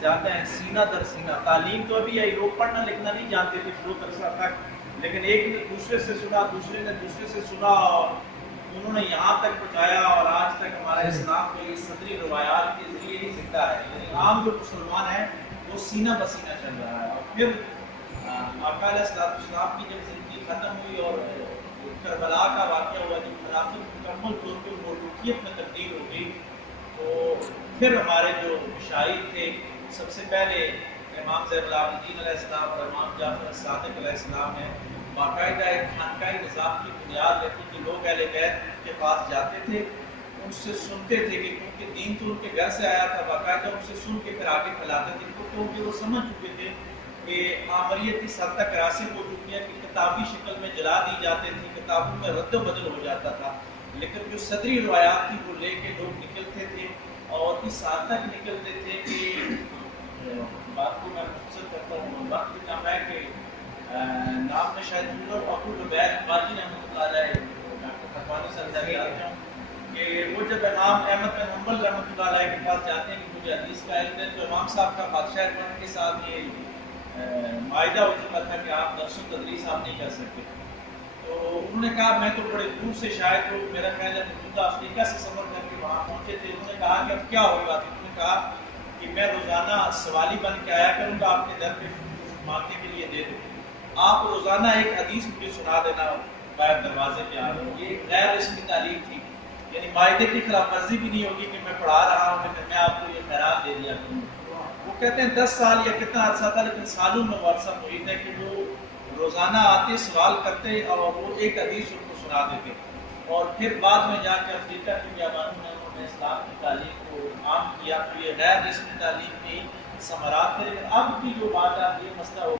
زیادہ ہیں سینہ در سینہ. تعلیم تو ابھی ہے، لوگ پڑھنا لکھنا نہیں جانتے تھے بہت عرصہ تک، لیکن ایک نے دوسرے سے سنا، دوسرے نے دوسرے سے سنا، اور انہوں نے یہاں تک پہنچایا. اور آج تک ہمارا اسلام کو یہ صدری روایات کے ذریعے ہی زندہ ہے. یعنی عام جو مسلمان ہیں وہ سینہ بسینہ چل رہا ہے. اور پھر آقا علیہ السلام کی جب زندگی ختم ہوئی اور کربلا کا واقعہ ہوا، جب خلافت مکمل طور پر ملوکیت میں تبدیل ہو گئی، تو پھر ہمارے جو مشاہد تھے، سب سے پہلے امام زین العابدین علیہ السلام اور امام جعفر الصادق علیہ السلام نے باقاعدہ ایک خانقاہی نظام کی بنیاد رکھی کہ لوگ اہل بیت کے پاس جاتے تھے، ان سے سنتے تھے، کہ کیونکہ دین تو ان کے گھر سے آیا تھا، باقاعدہ ان سے سن کے پھر آگے پھیلاتے تھے، کیونکہ وہ سمجھ چکے تھے کہ آمریت اس حد تک راسخ ہو چکی ہے کہ کتابی شکل میں جلا دی جاتی تھی، کتابوں میں رد و بدل ہو جاتا تھا، لیکن جو صدری روایات تھی وہ لے کے لوگ نکلتے تھے. اور اس حد تک نکلتے تھے کہ بات کو میں مختصر کرتا ہوں، وقت کا ہے کہ نام میں شاید ابو العبید باجی رحمۃ اللہ علیہ، ڈاکٹر تقوانی صاحب جاتا ہوں کہ وہ جب امام احمد بن حنبل رحمۃ اللہ علیہ کے پاس جاتے ہیں کہ مجھے حدیث کا علم ہے، تو امام صاحب کا بادشاہ اکرم کے ساتھ یہ معاہدہ ہو چکا تھا کہ آپ درس و تدریس آپ نہیں کر سکتے. تو انہوں نے کہا میں تو بڑے دور سے شاید لوگ میرا خیال ہے موجودہ افریقہ سے سفر کر کے وہاں پہنچے تھے. انہوں نے کہا کہ اب کیا ہوگا؟ انہوں نے کہا کہ میں روزانہ سوالی بن کے آیا کروں گا، آپ کے در پہ مانگنے کے لیے دے دوں، آپ روزانہ ایک حدیث مجھے سنا دینا باہر دروازے پہ آ رہا ہوں. یہ غیر رسمی تعلیم تھی، یعنی معاہدے کی خلاف ورزی بھی نہیں ہوگی کہ میں پڑھا رہا ہوں لیکن میں آپ کو یہ خیرات دے دیا کروں. وہ کہتے ہیں 10 سال یا کتنا عرصہ تھا، لیکن سالوں میں عرصہ محیط ہے کہ وہ روزانہ آتے سوال کرتے اور وہ ایک حدیث ان کو سنا دیتے. اور پھر بعد میں جا کے افریقہ کے بیابانوں میں انہوں نے اسلام کی تعلیم کو عام کیا. تو یہ غیر رسمی تعلیم کی ثمرات تھے. لیکن اب کی جو بات ہے، یہ مسئلہ ہو